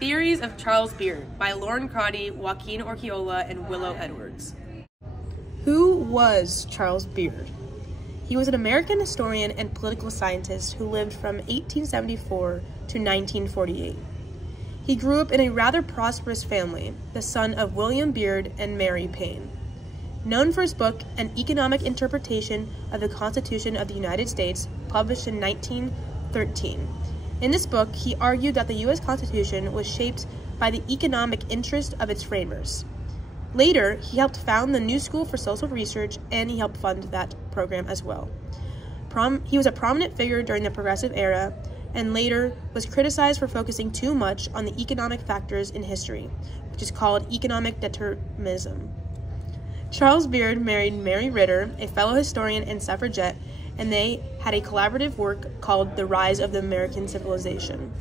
Theories of Charles Beard by Lauren Crotty, Joaquin Orquiola, and Willow Edwards. Who was Charles Beard? He was an American historian and political scientist who lived from 1874 to 1948. He grew up in a rather prosperous family, the son of William Beard and Mary Payne. Known for his book, An Economic Interpretation of the Constitution of the United States, published in 1913. In this book, he argued that the U.S. Constitution was shaped by the economic interest of its framers. Later, he helped found the New School for Social Research, and he helped fund that program as well. He was a prominent figure during the Progressive Era, and later was criticized for focusing too much on the economic factors in history, which is called economic determinism. Charles Beard married Mary Ritter, a fellow historian and suffragette, and they had a collaborative work called The Rise of the American Civilization.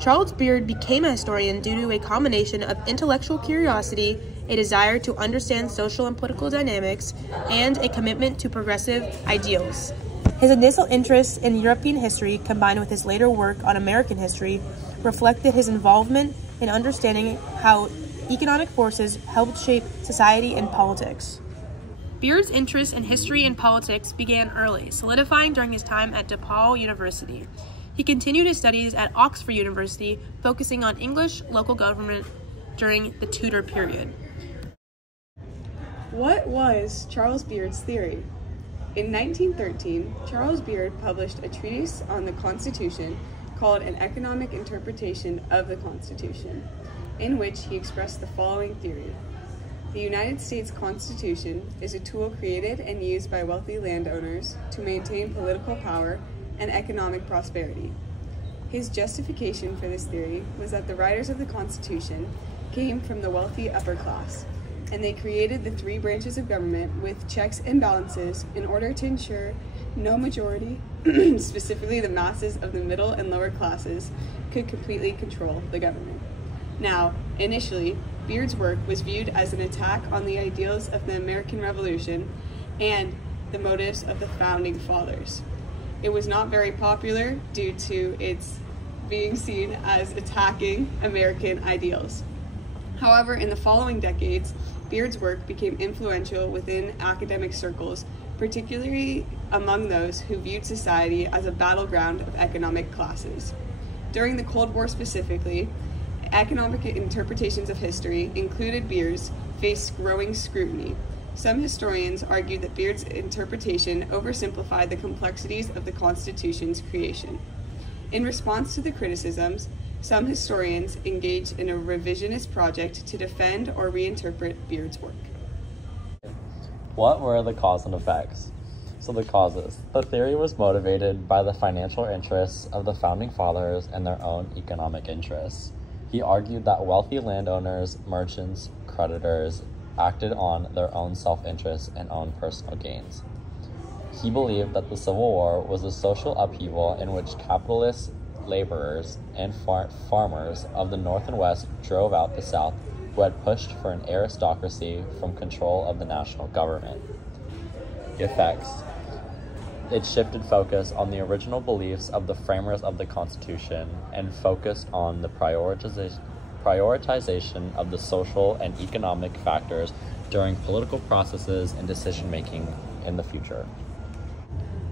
Charles Beard became a historian due to a combination of intellectual curiosity, a desire to understand social and political dynamics, and a commitment to progressive ideals. His initial interest in European history, combined with his later work on American history, reflected his involvement in understanding how economic forces helped shape society and politics. Beard's interest in history and politics began early, solidifying during his time at DePaul University. He continued his studies at Oxford University, focusing on English local government during the Tudor period. What was Charles Beard's theory? In 1913, Charles Beard published a treatise on the Constitution called An Economic Interpretation of the Constitution, in which he expressed the following theory. The United States Constitution is a tool created and used by wealthy landowners to maintain political power and economic prosperity. His justification for this theory was that the writers of the Constitution came from the wealthy upper class, and they created the three branches of government with checks and balances in order to ensure no majority, specifically the masses of the middle and lower classes, could completely control the government. Now, initially, Beard's work was viewed as an attack on the ideals of the American Revolution and the motives of the Founding Fathers. It was not very popular due to its being seen as attacking American ideals. However, in the following decades, Beard's work became influential within academic circles, particularly among those who viewed society as a battleground of economic classes. During the Cold War specifically, economic interpretations of history, included Beard's, faced growing scrutiny. Some historians argued that Beard's interpretation oversimplified the complexities of the Constitution's creation. In response to the criticisms, some historians engaged in a revisionist project to defend or reinterpret Beard's work. What were the cause and effects? So the causes. The theory was motivated by the financial interests of the Founding Fathers and their own economic interests. He argued that wealthy landowners, merchants, creditors acted on their own self-interest and own personal gains. He believed that the Civil War was a social upheaval in which capitalist laborers and farmers of the North and West drove out the South, who had pushed for an aristocracy from control of the national government. Effects. It shifted focus on the original beliefs of the framers of the Constitution and focused on the prioritization of the social and economic factors during political processes and decision-making in the future.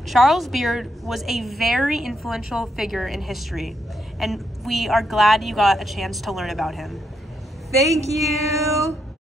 Charles Beard was a very influential figure in history, and we are glad you got a chance to learn about him. Thank you!